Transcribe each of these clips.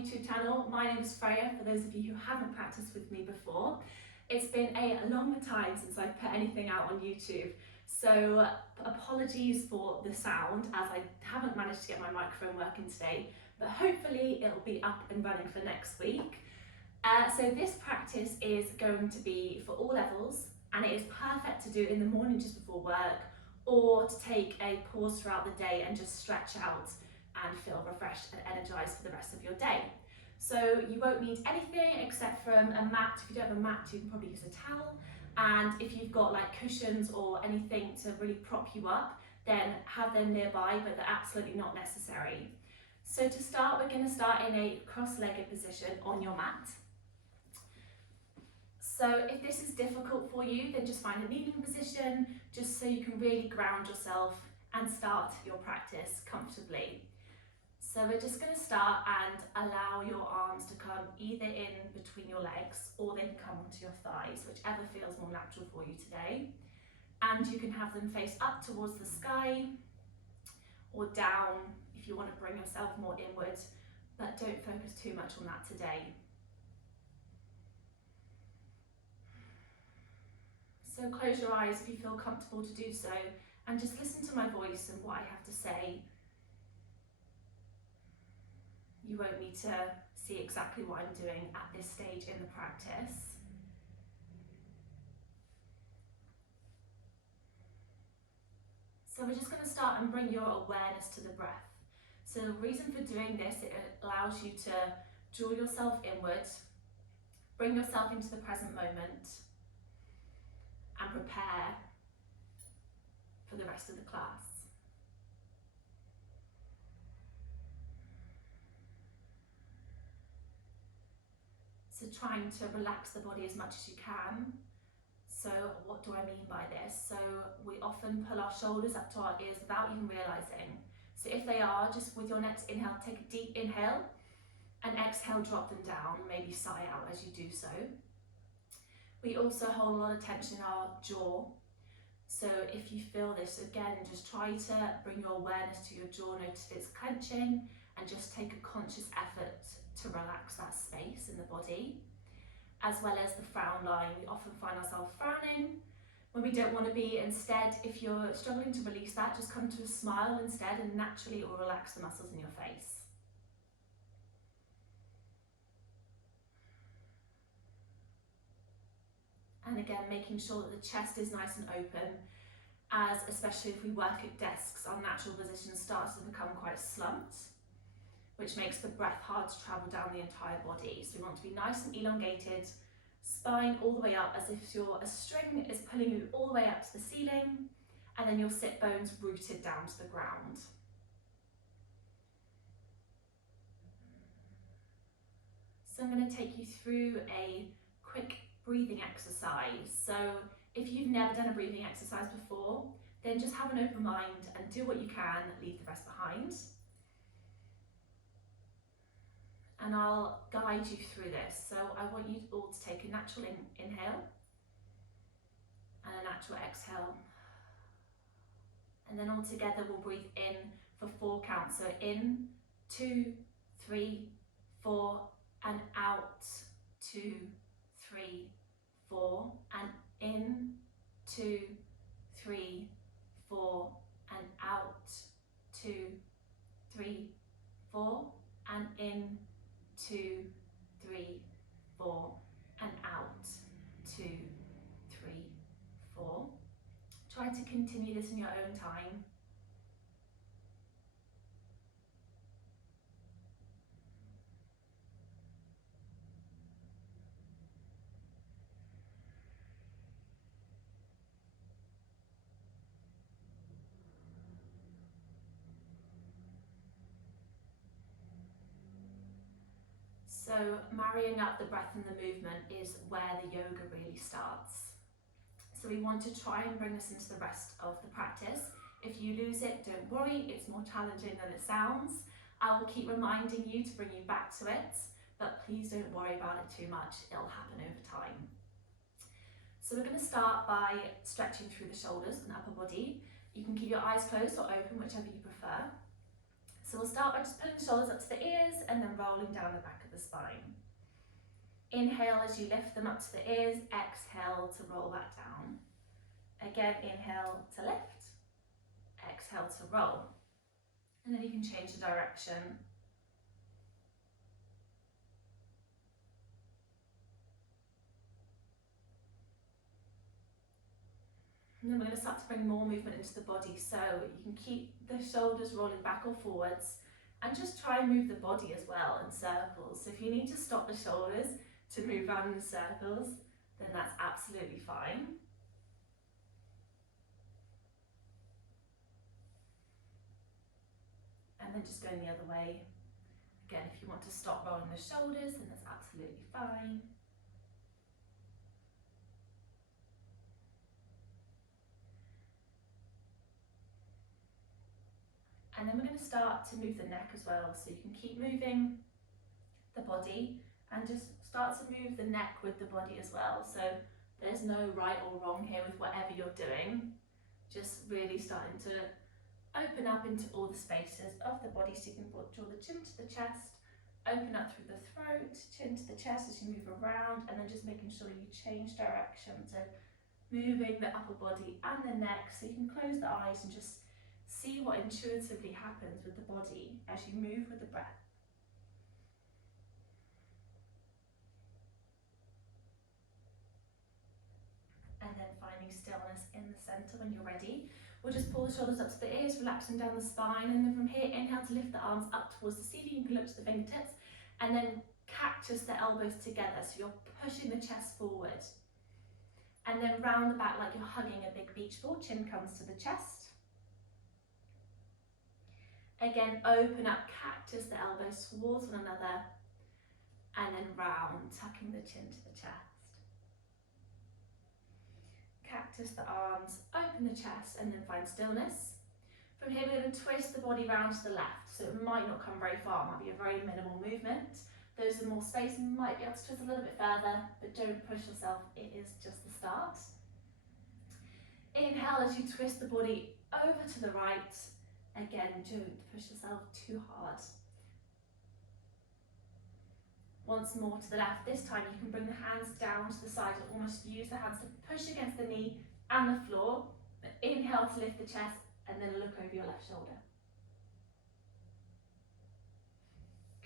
YouTube channel. My name is Freya, for those of you who haven't practiced with me before. It's been a long time since I've put anything out on YouTube, so apologies for the sound as I haven't managed to get my microphone working today, but hopefully it'll be up and running for next week. So this practice is going to be for all levels, and it is perfect to do in the morning just before work, or to take a pause throughout the day and just stretch out and feel refreshed and energized for the rest of your day. So you won't need anything except from a mat. If you don't have a mat, you can probably use a towel. And if you've got like cushions or anything to really prop you up, then have them nearby, but they're absolutely not necessary. So to start, we're going to start in a cross-legged position on your mat. So if this is difficult for you, then just find a kneeling position, just so you can really ground yourself and start your practice comfortably. So we're just going to start and allow your arms to come either in between your legs, or they can come onto your thighs, whichever feels more natural for you today. And you can have them face up towards the sky or down if you want to bring yourself more inward, but don't focus too much on that today. So close your eyes if you feel comfortable to do so, and just listen to my voice and what I have to say. You won't need to see exactly what I'm doing at this stage in the practice. So we're just going to start and bring your awareness to the breath. So the reason for doing this, it allows you to draw yourself inward, bring yourself into the present moment, and prepare for the rest of the class. So trying to relax the body as much as you can. So what do I mean by this? So we often pull our shoulders up to our ears without even realizing. So if they are, just with your next inhale, take a deep inhale, and exhale, drop them down, maybe sigh out as you do so. We also hold a lot of tension in our jaw. So if you feel this, again, just try to bring your awareness to your jaw, notice if it's clenching, and just take a conscious effort to relax that space in the body, as well as the frown line. We often find ourselves frowning when we don't want to be. Instead, if you're struggling to release that, just come to a smile instead, and naturally it will relax the muscles in your face. And again, making sure that the chest is nice and open, as especially if we work at desks, our natural position starts to become quite slumped, which makes the breath hard to travel down the entire body. So we want to be nice and elongated, spine all the way up as if a string is pulling you all the way up to the ceiling, and then your sit bones rooted down to the ground. So I'm going to take you through a quick breathing exercise. So if you've never done a breathing exercise before, then just have an open mind and do what you can, leave the rest behind. And I'll guide you through this. So I want you all to take a natural inhale and a natural exhale. And then all together we'll breathe in for 4 counts. So in, 2, 3, 4, and out, 2, 3, 4, and in, 2, 3, 4, and out, 2, 3, 4, and in, 2, 3, 4, and out, 2, 3, 4. Try to continue this in your own time. So marrying up the breath and the movement is where the yoga really starts. So we want to try and bring this into the rest of the practice. If you lose it, don't worry, it's more challenging than it sounds. I will keep reminding you to bring you back to it, but please don't worry about it too much, it'll happen over time. So we're going to start by stretching through the shoulders and upper body. You can keep your eyes closed or open, whichever you prefer. So we'll start by just pulling the shoulders up to the ears and then rolling down the back of the spine. Inhale as you lift them up to the ears, exhale to roll that down. Again, inhale to lift, exhale to roll. And then you can change the direction. And then we're going to start to bring more movement into the body, so you can keep the shoulders rolling back or forwards and just try and move the body as well in circles. So if you need to stop the shoulders to move around in circles, then that's absolutely fine. And then just going the other way. Again, if you want to stop rolling the shoulders, then that's absolutely fine. And then we're going to start to move the neck as well, so you can keep moving the body and just start to move the neck with the body as well. So there's no right or wrong here with whatever you're doing, just really starting to open up into all the spaces of the body, so you can draw the chin to the chest, open up through the throat, chin to the chest as you move around, and then just making sure you change direction, so moving the upper body and the neck, so you can close the eyes and just see what intuitively happens with the body as you move with the breath. And then finding stillness in the centre when you're ready. We'll just pull the shoulders up to the ears, relaxing down the spine, and then from here, inhale to lift the arms up towards the ceiling. You can look to the fingertips, and then cactus the elbows together, so you're pushing the chest forward. And then round the back like you're hugging a big beach ball, chin comes to the chest. Again, open up, cactus the elbows towards one another, and then round, tucking the chin to the chest. Cactus the arms, open the chest, and then find stillness. From here, we're going to twist the body round to the left, so it might not come very far, it might be a very minimal movement. Those with more space might be able to twist a little bit further, but don't push yourself, it is just the start. Inhale as you twist the body over to the right. Again, don't push yourself too hard. Once more to the left. This time you can bring the hands down to the side and almost use the hands to push against the knee and the floor. Inhale to lift the chest and then look over your left shoulder.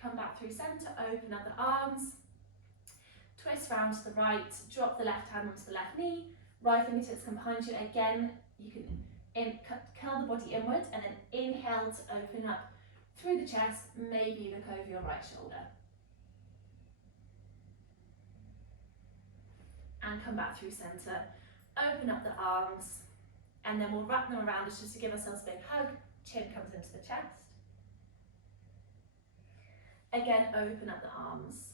Come back through centre, open up the arms. Twist round to the right, drop the left hand onto the left knee. Right fingertips come behind you. Again, you can curl the body inward and then inhale to open up through the chest, maybe look over your right shoulder. And come back through centre, open up the arms, and then we'll wrap them around us just to give ourselves a big hug. Chin comes into the chest. Again, open up the arms,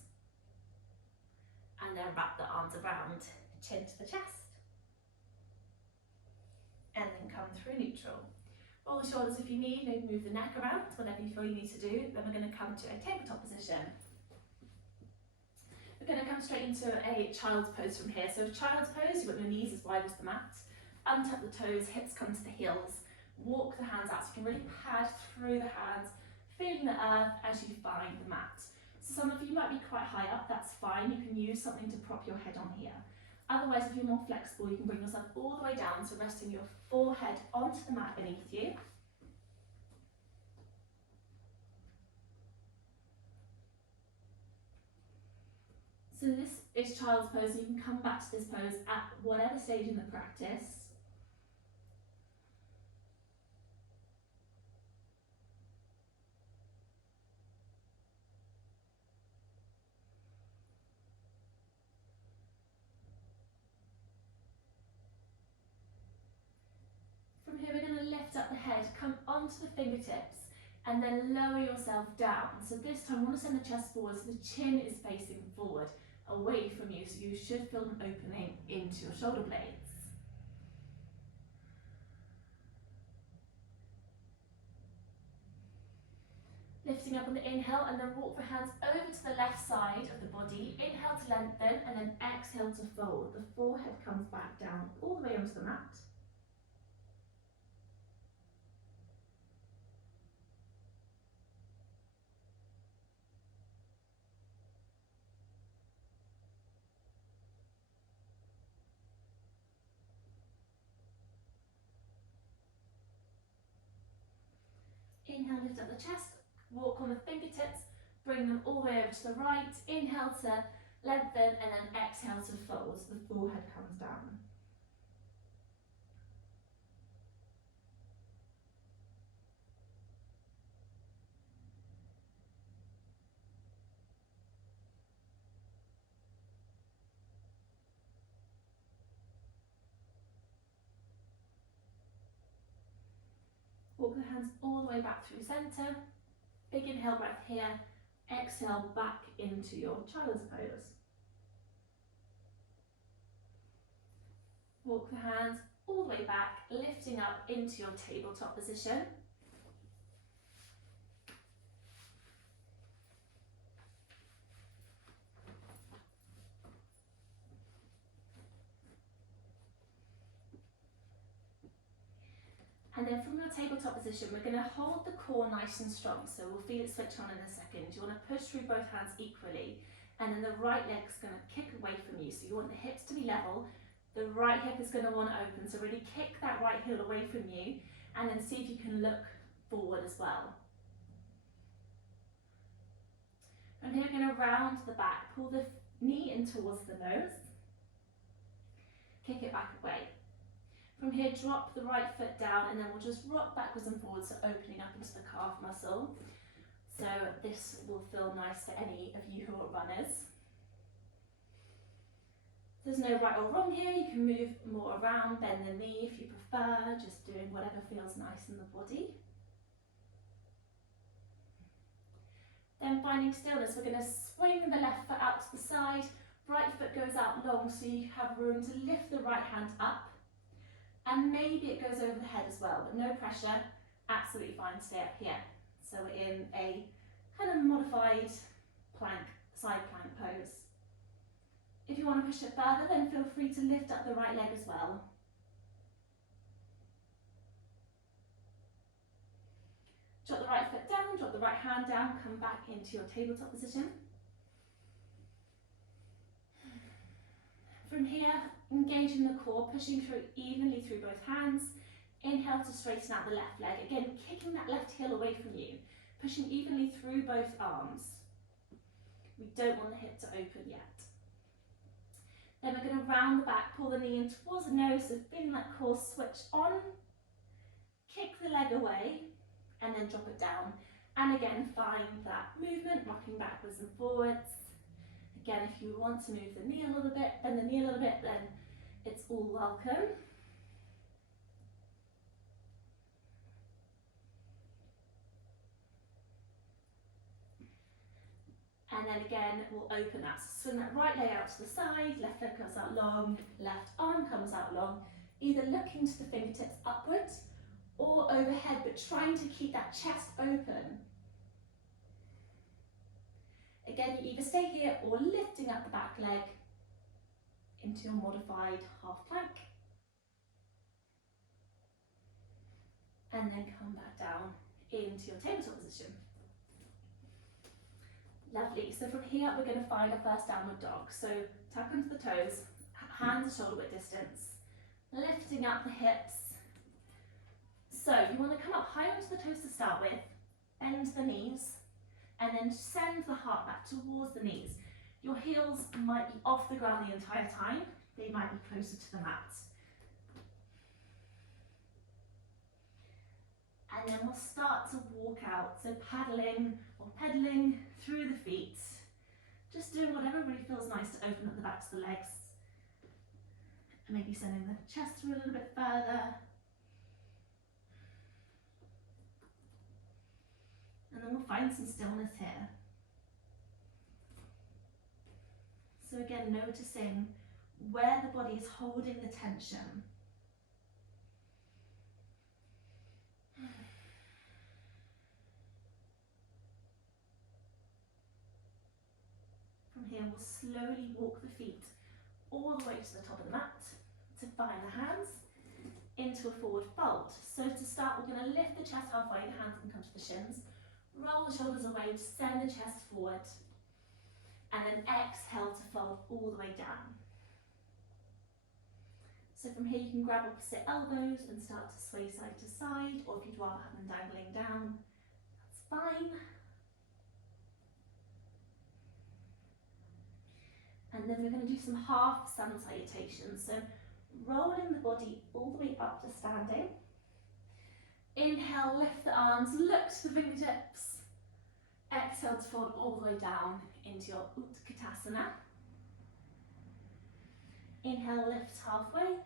and then wrap the arms around, chin to the chest. And then come through neutral. Roll the shoulders if you need, maybe move the neck around, whatever you feel you need to do. Then we're going to come to a tabletop position. We're going to come straight into a child's pose from here. So child's pose, you've got your knees as wide as the mat. Untuck the toes, hips come to the heels. Walk the hands out, so you can really pad through the hands, feeling the earth as you find the mat. So some of you might be quite high up, that's fine. You can use something to prop your head on here. Otherwise, if you're more flexible, you can bring yourself all the way down, so resting your forehead onto the mat beneath you. So this is child's pose, and you can come back to this pose at whatever stage in the practice. From here, we're going to lift up the head, come onto the fingertips, and then lower yourself down. So this time, I want to send the chest forward, so the chin is facing forward, away from you, so you should feel an opening into your shoulder blades. Lifting up on the inhale, and then walk the hands over to the left side of the body. Inhale to lengthen, and then exhale to fold. The forehead comes back down all the way onto the mat. Inhale, lift up the chest, walk on the fingertips, bring them all the way over to the right. Inhale to lengthen, and then exhale to fold, so the forehead comes down. Walk the hands all the way back through centre. Big inhale breath here. Exhale back into your child's pose. Walk the hands all the way back, lifting up into your tabletop position. And then from your tabletop position, we're going to hold the core nice and strong, so we'll feel it switch on in a second. You want to push through both hands equally, and then the right leg's going to kick away from you, so you want the hips to be level. The right hip is going to want to open, so really kick that right heel away from you, and then see if you can look forward as well. From here, we're going to round the back, pull the knee in towards the nose, kick it back away. From here, drop the right foot down, and then we'll just rock backwards and forwards, so opening up into the calf muscle. So this will feel nice for any of you who are runners. There's no right or wrong here. You can move more around, bend the knee if you prefer, just doing whatever feels nice in the body. Then finding stillness, we're going to swing the left foot out to the side, right foot goes out long, so you have room to lift the right hand up. And maybe it goes over the head as well, but no pressure, absolutely fine to stay up here. So we're in a kind of modified plank, side plank pose. If you want to push it further, then feel free to lift up the right leg as well. Drop the right foot down, drop the right hand down, come back into your tabletop position. From here, engaging the core, pushing through evenly through both hands. Inhale to straighten out the left leg. Again, kicking that left heel away from you, pushing evenly through both arms. We don't want the hip to open yet. Then we're going to round the back, pull the knee in towards the nose, so feeling that core switch on. Kick the leg away, and then drop it down. And again, find that movement, rocking backwards and forwards. Again, if you want to move the knee a little bit, bend the knee a little bit, then it's all welcome. And then again, we'll open that. So swing that right leg out to the side, left leg comes out long, left arm comes out long, either looking to the fingertips upwards or overhead, but trying to keep that chest open. Again, you either stay here or lifting up the back leg into your modified half plank. And then come back down into your tabletop position. Lovely, so from here we're going to find our first downward dog. So tuck into the toes, hands shoulder width distance, lifting up the hips. So you want to come up high onto the toes to start with, bend the knees, and then send the heart back towards the knees. Your heels might be off the ground the entire time, they might be closer to the mat. And then we'll start to walk out, so paddling or pedaling through the feet. Just doing whatever really feels nice to open up the backs of the legs. And maybe sending the chest through a little bit further. And then we'll find some stillness here. So again, noticing where the body is holding the tension. From here, we'll slowly walk the feet all the way to the top of the mat to find the hands into a forward fold. So to start, we're going to lift the chest halfway, the hands can come to the shins. Roll the shoulders away, send the chest forward, and then exhale to fold all the way down. So from here you can grab opposite elbows and start to sway side to side, or if you'd rather have them dangling down, spine. And then we're going to do some half sun salutations. So rolling the body all the way up to standing. Inhale, lift the arms, look to the fingertips. Exhale to fold all the way down into your Utkatasana. Inhale, lift halfway.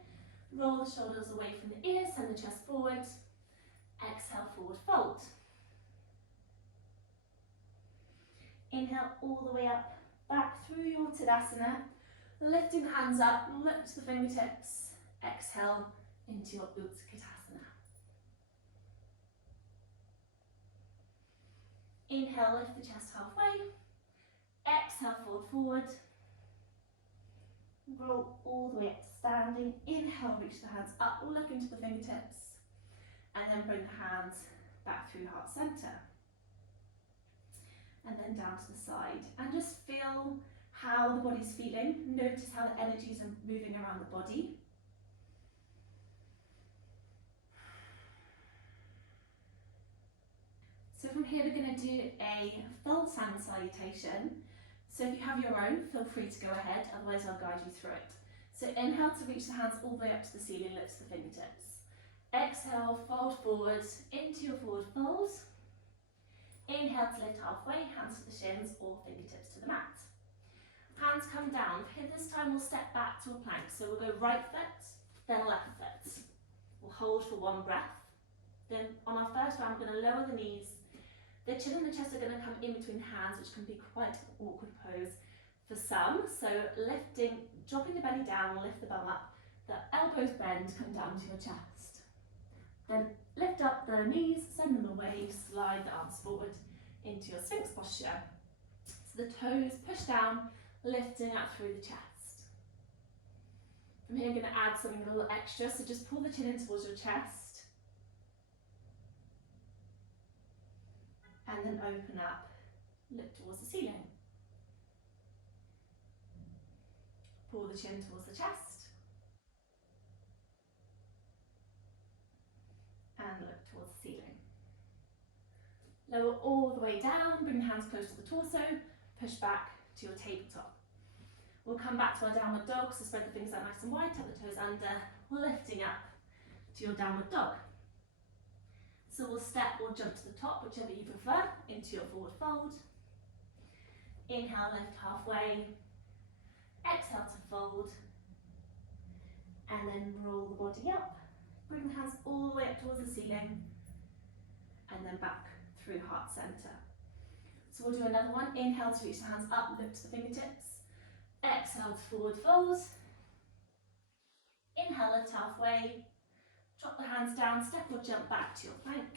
Roll the shoulders away from the ears, send the chest forward. Exhale, forward fold. Inhale all the way up, back through your Tadasana. Lifting hands up, look to the fingertips. Exhale into your Utkatasana. Inhale, lift the chest halfway. Exhale, fold forward. Roll all the way up to standing. Inhale, reach the hands up, look into the fingertips. And then bring the hands back through heart center. And then down to the side. And just feel how the body's feeling. Notice how the energies are moving around the body. So from here we're going to do a full sun salutation. So if you have your own, feel free to go ahead, otherwise I'll guide you through it. So inhale to reach the hands all the way up to the ceiling, lift the fingertips. Exhale, fold forward into your forward fold. Inhale to lift halfway, hands to the shins or fingertips to the mat. Hands come down. Here this time we'll step back to a plank. So we'll go right foot, then left foot. We'll hold for one breath. Then on our first round, we're going to lower the knees. The chin and the chest are going to come in between the hands, which can be quite an awkward pose for some. So lifting, dropping the belly down, lift the bum up. The elbows bend, come down to your chest. Then lift up the knees, send them away, slide the arms forward into your Sphinx posture. So the toes push down, lifting out through the chest. From here, I'm going to add something a little extra, so just pull the chin in towards your chest. And then open up, look towards the ceiling. Pull the chin towards the chest. And look towards the ceiling. Lower all the way down, bring the hands close to the torso, push back to your tabletop. We'll come back to our downward dog, so spread the fingers out nice and wide, tuck the toes under, lifting up to your downward dog. So we'll step or jump to the top, whichever you prefer, into your forward fold. Inhale, lift halfway. Exhale to fold. And then roll the body up. Bring the hands all the way up towards the ceiling. And then back through heart center. So we'll do another one. Inhale to reach the hands up, look to the fingertips. Exhale to forward fold. Inhale, lift halfway. Drop the hands down, step or jump back to your plank.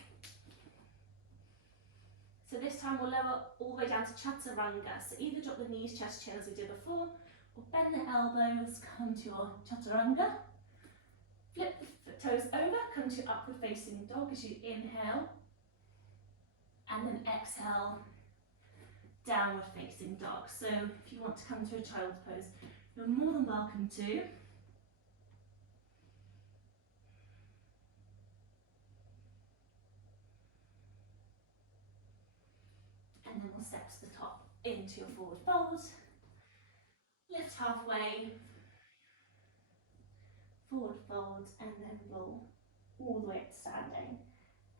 So this time we'll lower all the way down to Chaturanga. So either drop the knees, chest, chin as we did before, or bend the elbows, come to your Chaturanga. Flip the toes over, come to your upward facing dog as you inhale. And then exhale, downward facing dog. So if you want to come to a child's pose, you're more than welcome to. And then we'll step to the top into your forward fold. Lift halfway, forward fold, and then roll all the way up to standing.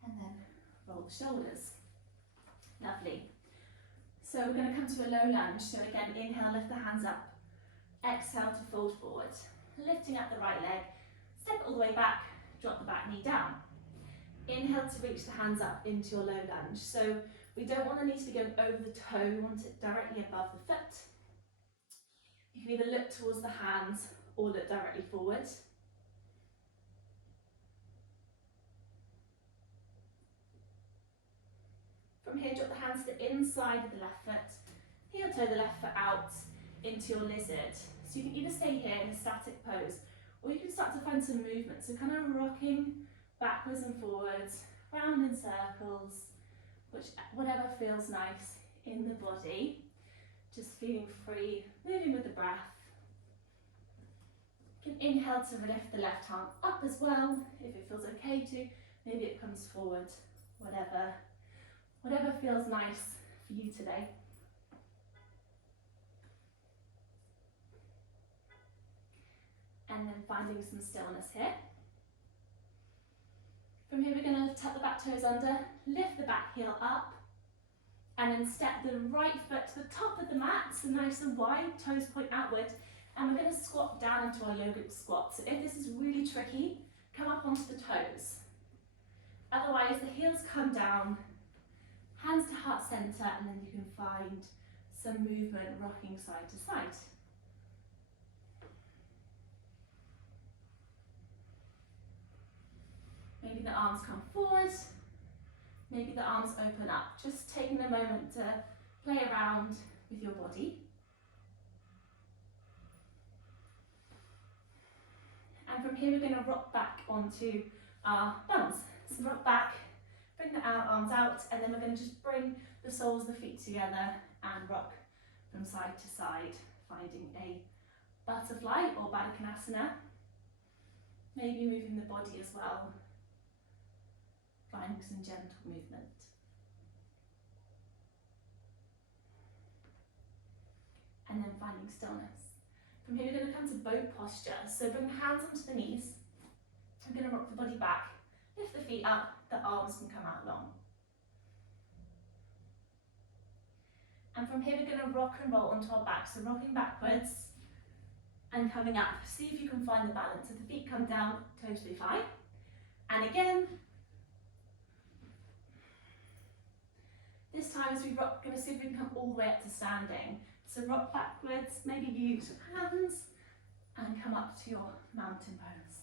And then roll the shoulders. Lovely. So we're going to come to a low lunge. So again, inhale, lift the hands up. Exhale to fold forward. Lifting up the right leg. Step all the way back, drop the back knee down. Inhale to reach the hands up into your low lunge. So we don't want the knee to be going over the toe, we want it directly above the foot. You can either look towards the hands or look directly forward. From here, drop the hands to the inside of the left foot, heel toe the left foot out into your lizard. So you can either stay here in a static pose, or you can start to find some movement. So kind of rocking backwards and forwards, round in circles, whatever feels nice in the body. Just feeling free, moving with the breath. You can inhale to lift the left arm up as well, if it feels okay to. Maybe it comes forward, whatever Whatever feels nice for you today. And then finding some stillness here. From here we're going to tuck the back toes under, lift the back heel up, and then step the right foot to the top of the mat, so nice and wide, toes point outward, and we're going to squat down into our yogic squat. So if this is really tricky, come up onto the toes. Otherwise the heels come down, hands to heart center, and then you can find some movement rocking side to side. Maybe the arms come forward, maybe the arms open up. Just taking a moment to play around with your body. And from here we're going to rock back onto our bums. So rock back, bring the arms out, and then we're going to just bring the soles of the feet together and rock from side to side, finding a butterfly or Baddha Konasana. Maybe moving the body as well, finding some gentle movement. And then finding stillness. From here we're going to come to boat posture. So bring the hands onto the knees. I'm going to rock the body back, lift the feet up, the arms can come out long. And from here we're going to rock and roll onto our back. So rocking backwards and coming up. See if you can find the balance. If the feet come down, totally fine. And again, this time as we rock, we're going to see if we can come all the way up to standing. So rock backwards, maybe use your hands and come up to your mountain pose.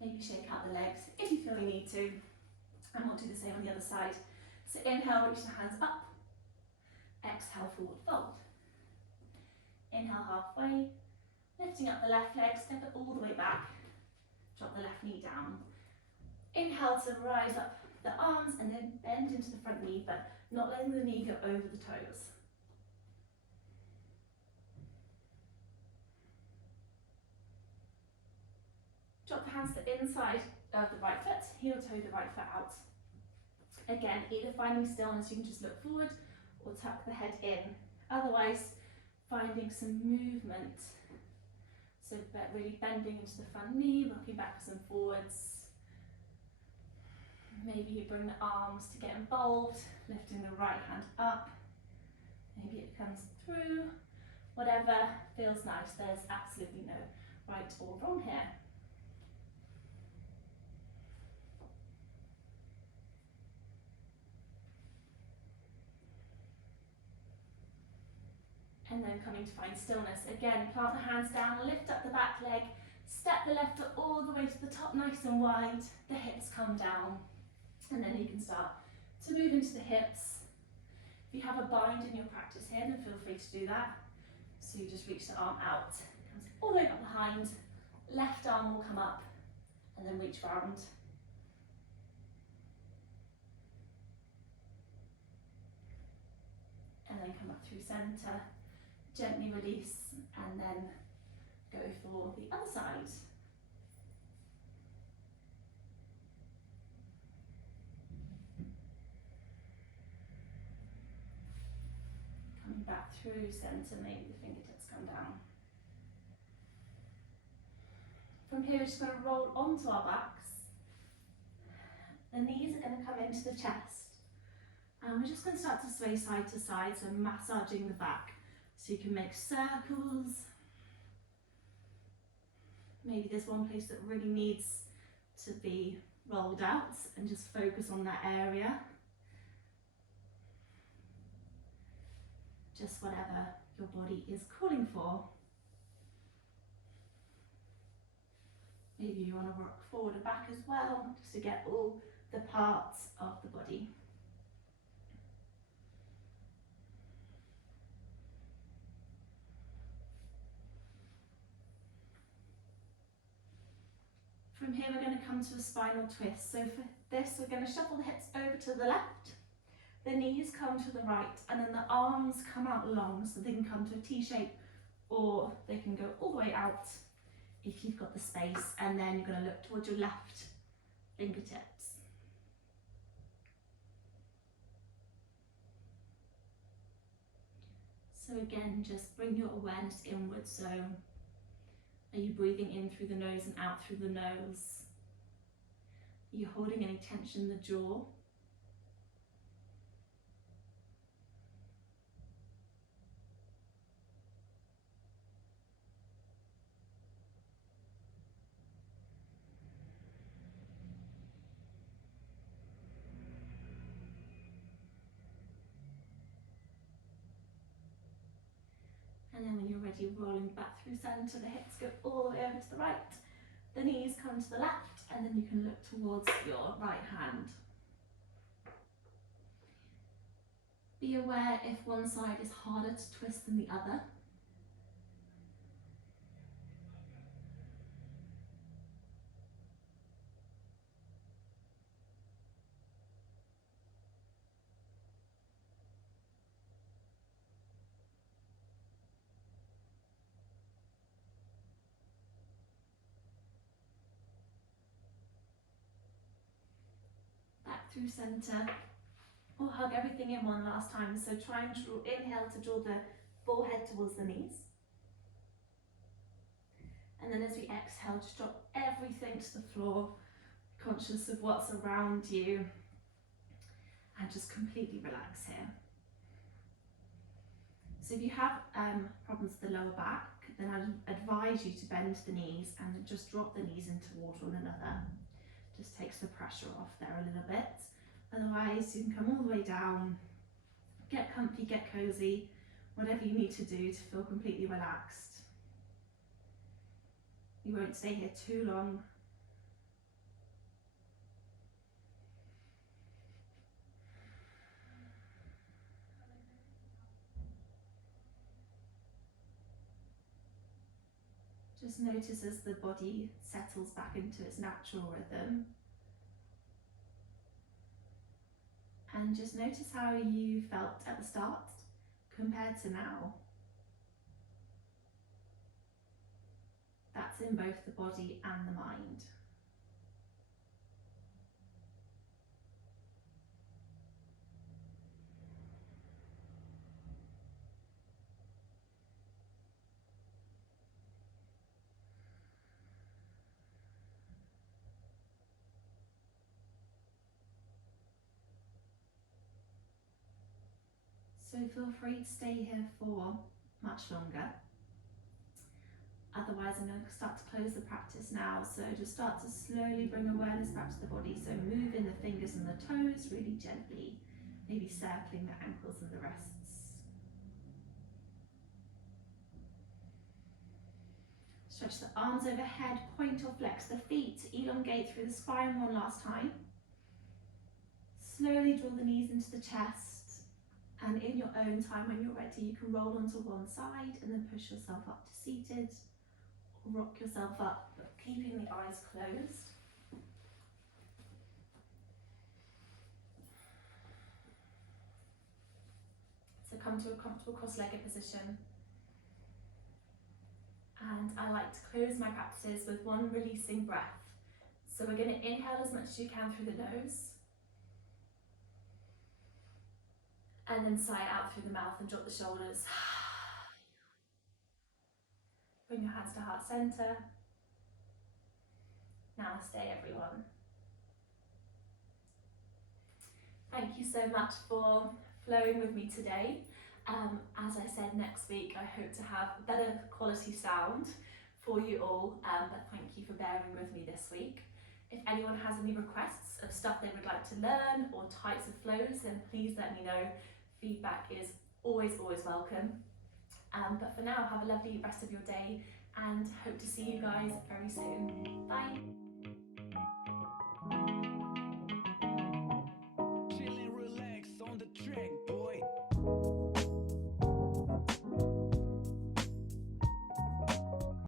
Maybe shake out the legs if you feel you need to, and we'll do the same on the other side. So inhale, reach the hands up, exhale, forward fold. Inhale halfway, lifting up the left leg, step it all the way back, drop the left knee down. Inhale to rise up the arms and then bend into the front knee, but not letting the knee go over the toes. Drop the hands to the inside of the right foot, heel toe the right foot out. Again, either finding stillness, you can just look forward or tuck the head in. Otherwise, finding some movement. So really bending into the front knee, rocking backwards and forwards. Maybe you bring the arms to get involved, lifting the right hand up. Maybe it comes through. Whatever feels nice, there's absolutely no right or wrong here. And then coming to find stillness. Again, plant the hands down, lift up the back leg, step the left foot all the way to the top, nice and wide. The hips come down, and then you can start to move into the hips. If you have a bind in your practice here, then feel free to do that. So you just reach the arm out, comes all the way up behind, left arm will come up, and then reach round. And then come up through centre. Gently release and then go for the other side. Coming back through centre, maybe the fingertips come down. From here we're just going to roll onto our backs. The knees are going to come into the chest. And we're just going to start to sway side to side, so massaging the back. So you can make circles. Maybe there's one place that really needs to be rolled out and just focus on that area. Just whatever your body is calling for. Maybe you want to rock forward and back as well, just to get all the parts of the body. From here we're going to come to a spinal twist. So for this we're going to shuffle the hips over to the left, the knees come to the right, and then the arms come out long, so they can come to a T shape or they can go all the way out if you've got the space, and then you're going to look towards your left fingertips. So again, just bring your awareness inwards. So are you breathing in through the nose and out through the nose? Are you holding any tension in the jaw? And then when you're ready, rolling back through centre, the hips go all the way over to the right, the knees come to the left, and then you can look towards your right hand. Be aware if one side is harder to twist than the other. Back through centre. We'll hug everything in one last time. So try and inhale to draw the forehead towards the knees. And then as we exhale, just drop everything to the floor, conscious of what's around you, and just completely relax here. So if you have problems with the lower back, then I'd advise you to bend the knees and just drop the knees in toward one another. Just takes the pressure off there a little bit. Otherwise, you can come all the way down, get comfy, get cozy, whatever you need to do to feel completely relaxed. You won't stay here too long. Just notice as the body settles back into its natural rhythm. And just notice how you felt at the start compared to now. That's in both the body and the mind. So feel free to stay here for much longer. Otherwise, I'm going to start to close the practice now. So just start to slowly bring awareness back to the body. So move in the fingers and the toes really gently, maybe circling the ankles and the wrists. Stretch the arms overhead, point or flex the feet, elongate through the spine one last time. Slowly draw the knees into the chest, and in your own time, when you're ready, you can roll onto one side and then push yourself up to seated, or rock yourself up, but keeping the eyes closed. So come to a comfortable cross-legged position. And I like to close my practices with one releasing breath. So we're going to inhale as much as you can through the nose, and then sigh out through the mouth and drop the shoulders. Bring your hands to heart center. Namaste, everyone. Thank you so much for flowing with me today. As I said, next week I hope to have better quality sound for you all, but thank you for bearing with me this week. If anyone has any requests of stuff they would like to learn or types of flows, then please let me know. Feedback is always welcome. But for now, have a lovely rest of your day and hope to see you guys very soon. Bye.